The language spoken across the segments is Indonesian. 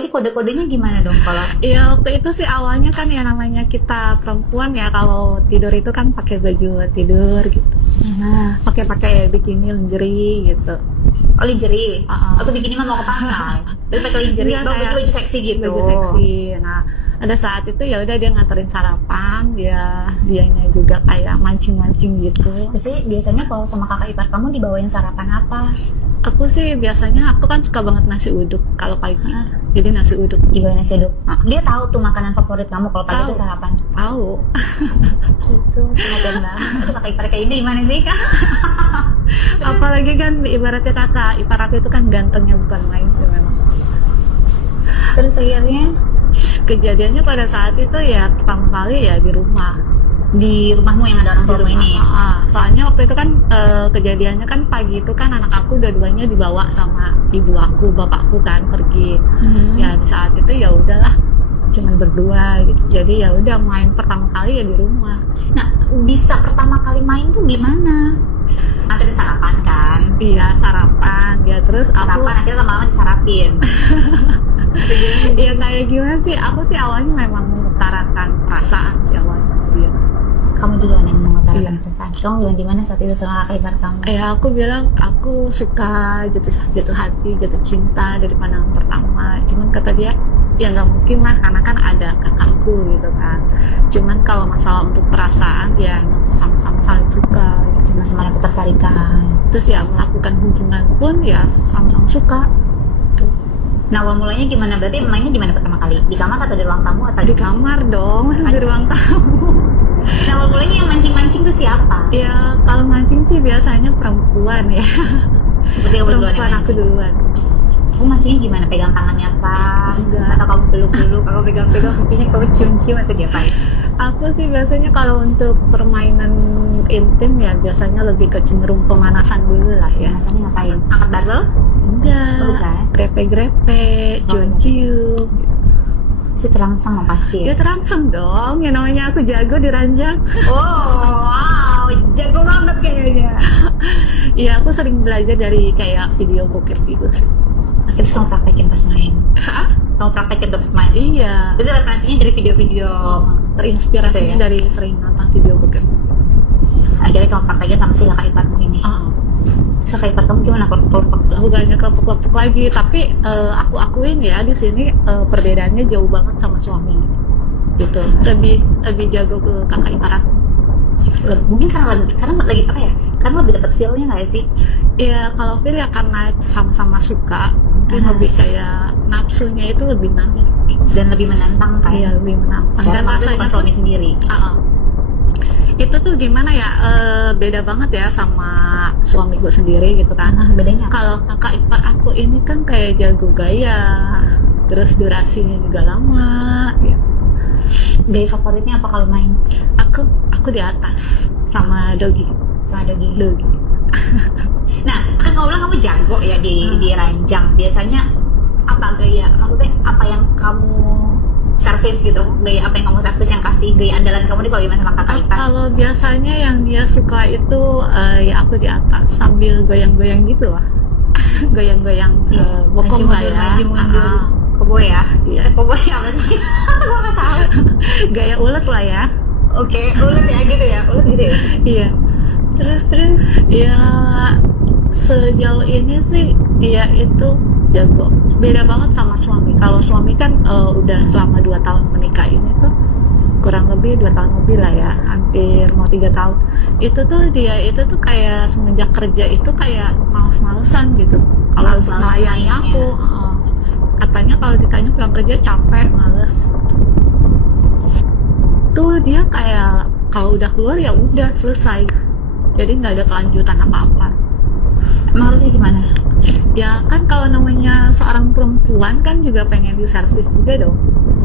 Jadi kode-kodenya gimana dong kalau? Ya waktu itu sih awalnya kan ya namanya kita perempuan ya kalau tidur itu kan pakai baju tidur gitu. Nah, Pakai bikini lingerie gitu. oh lingerie. Aku bikini mah mau ke pantai. Terus pakai lingerie, Iya, kayak baju seksi gitu. Baju seksi. Nah, ada saat itu ya udah dia nganterin sarapan, dianya juga kayak mancing-mancing gitu. Biasanya kalau sama kakak ipar kamu dibawain sarapan apa? Aku sih biasanya aku kan suka banget nasi uduk kalau pagi. Jadi nasi uduk. Dibawain nasi uduk. Dia tahu tuh makanan favorit kamu kalau pagi Tahu. itu sarapan. Tahu. Gitu. Tenaga banget. Itu kakak ipar kayak ini gimana sih kak? Apalagi kan ibaratnya kakak ipar aku itu kan gantengnya bukan main sih memang. Terus akhirnya Kejadiannya pada saat itu ya pertama kali ya di rumah. di rumahmu yang ada orang tuamu ini. Soalnya waktu itu kan kejadiannya kan pagi itu kan anak aku dua-duanya dibawa sama ibu aku, bapakku kan pergi. Ya di saat itu ya udahlah cuman berdua gitu. Jadi ya udah main pertama kali ya di rumah. Nah, bisa pertama kali main tuh gimana? Nanti sarapan kan? Iya sarapan ya terus Sarapan akhirnya lama-lama disarapin. Ya kayak gimana sih? Aku sih awalnya memang mengutarakan perasaan sih awalnya dia. Kamu duluan yang mengutarakan Iya. perasaan. Kamu bilang gimana saat itu sama kakak ipar kamu? Ya aku bilang aku suka jatuh hati, jatuh cinta dari pandangan pertama. Cuman kata dia ya nggak mungkin lah karena kan ada kakakku gitu kan. Cuman kalau masalah untuk perasaan ya emang sama-sama saling suka. Gitu. Sama-sama ada ketertarikan. Terus ya melakukan hubungan pun ya sama-sama suka. Tuh. Nah, awal mulanya gimana? Berarti mainnya gimana pertama kali? Di kamar atau di ruang tamu atau Di kamar dong, di ruang tamu. Nah, awal mulanya yang mancing-mancing tuh siapa? Ya kalau mancing sih biasanya perempuan ya. Berarti kamu duluan yang Perempuan aku mancing. duluan. Kamu mancingnya gimana? Pegang tangannya apa? Enggak. Atau kamu peluk-peluk? Aku pegang-pegang pipinya, kamu cium-cium atau diapain? Aku sih biasanya kalau untuk permainan intim ya biasanya lebih ke cenderung pemanasan dulu lah ya. Biasanya ngapain? Angkat barbel? Enggak. Bukan. Grepe-grepe, cium-cium. Itu terangsang pasti Ya ya? terangsang dong, ya namanya aku jago di ranjang. Oh, wow, jago banget kayaknya. Iya aku sering belajar dari kayak video bokep gitu sih. Terus kamu praktekin pas main? Kamu praktekin tuh pas main? Iya. Itu referensinya dari video-video. Terinspirasinya Gitu ya? dari sering nonton video bokep. Akhirnya kamu praktekin sama si kakak iparmu ini. Terus kakak ipar kamu gimana? Kelompok Bukannya kelompok-kelompok lagi, tapi aku akuin ya di sini perbedaannya jauh banget sama suami. Gitu. Lebih jago ke kakak ipar aku. mungkin karena lagi apa ya? Karena lebih dapat feel-nya nggak sih? Ya kalau feel ya karena sama-sama suka, mungkin lebih kayak nafsunya itu lebih naik Dan lebih menantang kan? ya lebih menantang Dan rasanya bukan suami sendiri. itu tuh gimana ya beda banget ya sama suami gue sendiri gitu kan. Bedanya apa? Kalau kakak ipar aku ini kan kayak jago gaya, terus durasinya juga lama gitu. Gaya favoritnya apa kalau main? Aku di atas sama Dogi. Sama Dogi. Nah, Nah, kan kamu bilang kamu jago ya di ranjang. Biasanya apa gaya? Maksudnya apa yang kamu servis gitu? Gaya apa yang kamu servis yang kasih gaya andalan kamu nih kalau gimana sama kakak ipar? kalau biasanya yang dia suka itu ya aku di atas sambil goyang-goyang gitu lah. Goyang-goyang bokong lah ya. Maju mundur. Koboi ya? Iya. Koboi apa sih? Gue nggak tahu. Gaya ulet lah ya. Oke, ulet ya gitu ya? Ulet gitu ya? Iya. Terus ya sejauh ini sih dia itu jago. Beda banget sama suami. Kalau suami kan udah selama 2 tahun menikah ini tuh kurang lebih 2 tahun lebih lah ya, hampir mau 3 tahun. Itu tuh dia itu tuh kayak semenjak kerja itu kayak males-malesan gitu. Kalau untuk Males-malesan melayani mainnya. aku, katanya kalau ditanya pulang kerja capek, males. Tuh dia kayak kalau udah keluar ya udah selesai. Jadi nggak ada kelanjutan apa-apa. Emang harusnya gimana? Ya kan kalau namanya seorang perempuan kan juga pengen diservis juga dong.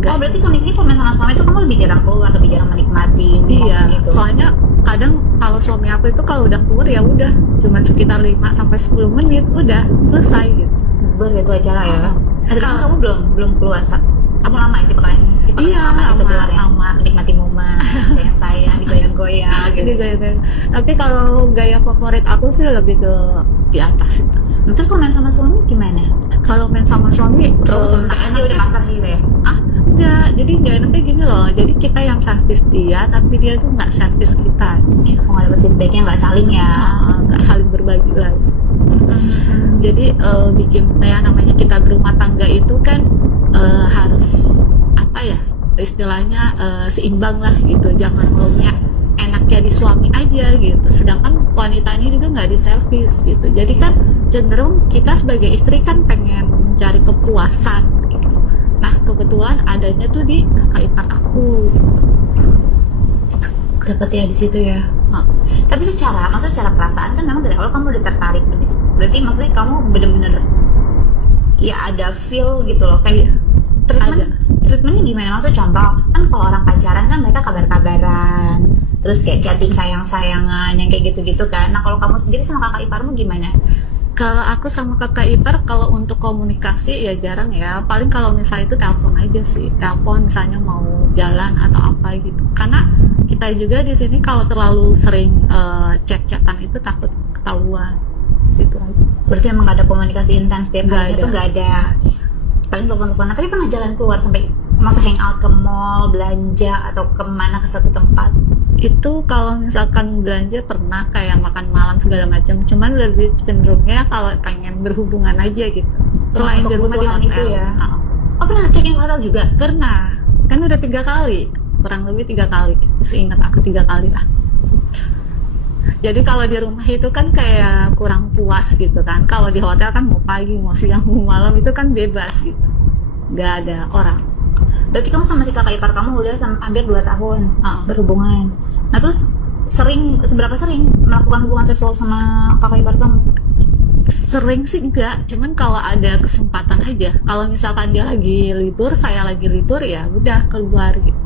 Oh, berarti kondisi kalau main sama suami itu kamu lebih jarang keluar, lebih jarang menikmati Iya, momen itu. soalnya kadang kalau suami aku itu kalau udah keluar ya udah cuman sekitar 5 sampai 10 menit udah selesai gitu. Gitu acara ya. Sekarang kamu belum keluar, kamu lama ya tipe Iya, lama gitu lama, keluar ya? lama. Menikmati momen, sayang-sayang, digoyang-goyang gitu. Jadi gaya-gaya. Tapi kalau gaya favorit aku sih lebih ke di atas itu. Terus kalau main sama suami gimana? Kalau main sama suami Terus sebentar aja udah jadi kita yang servis dia tapi dia tuh nggak servis kita. Mau dapet feedbacknya nggak saling ya. Nggak saling berbagi lagi. Jadi bikin ya namanya kita berumah tangga itu kan harus apa ya istilahnya seimbang lah gitu, jangan maunya enaknya di suami aja gitu sedangkan wanitanya juga nggak diservis gitu. Jadi kan cenderung kita sebagai istri kan pengen mencari kepuasan gitu. Nah kebetulan adanya tuh di kakak ipar aku gitu. Dapet ya di situ ya. Tapi maksudnya secara perasaan kan memang dari awal kamu udah tertarik, berarti maksudnya kamu bener-bener ya ada feel gitu loh kayak treatmentnya gimana? Maksudnya contoh kan kalau orang pacaran kan mereka kabar-kabaran, terus kayak chatting sayang-sayangan yang kayak gitu-gitu kan. Nah kalau kamu sendiri sama kakak iparmu gimana? Kalau aku sama kakak ipar kalau untuk komunikasi ya jarang ya, paling kalau misalnya itu telepon aja sih, telepon misalnya mau jalan atau apa gitu. Karena kita juga di sini kalau terlalu sering chat-chatan itu takut ketahuan situ aja. Berarti emang gak ada komunikasi intens tiap hari itu gak ada. Paling telepon-teleponan. Tapi pernah jalan keluar sampai masa hangout ke mall, belanja atau kemana ke satu tempat? Itu kalau misalkan belanja pernah kayak makan malam segala macam, cuman lebih cenderungnya kalau pengen berhubungan aja gitu. Selain di rumah di hotel. Itu ya. Oh pernah check-in hotel juga? Pernah. Kan udah 3 kali, kurang lebih 3 kali. Seingat aku 3 kali lah. Jadi kalau di rumah itu kan kayak kurang puas gitu kan. Kalau di hotel kan mau pagi, mau siang, mau malam itu kan bebas gitu. Gak ada orang. Berarti kamu sama si kakak ipar kamu udah hampir 2 tahun berhubungan. Nah terus seberapa sering melakukan hubungan seksual sama kakak ipar kamu? Sering sih enggak, cuman kalau ada kesempatan aja. Kalau misalkan dia lagi libur, saya lagi libur ya udah keluar gitu.